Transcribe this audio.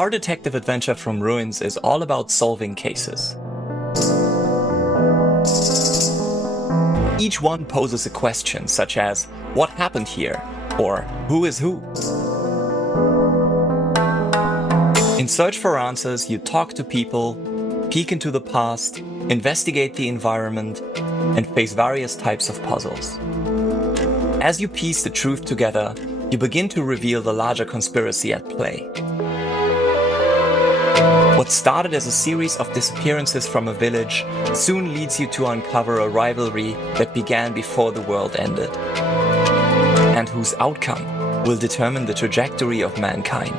Our detective adventure from Ruins is all about solving cases. Each one poses a question such as, what happened here? Or who is who? In search for answers, you talk to people, peek into the past, investigate the environment, and face various types of puzzles. As you piece the truth together, you begin to reveal the larger conspiracy at play. What started as a series of disappearances from a village soon leads you to uncover a rivalry that began before the world ended, and whose outcome will determine the trajectory of mankind.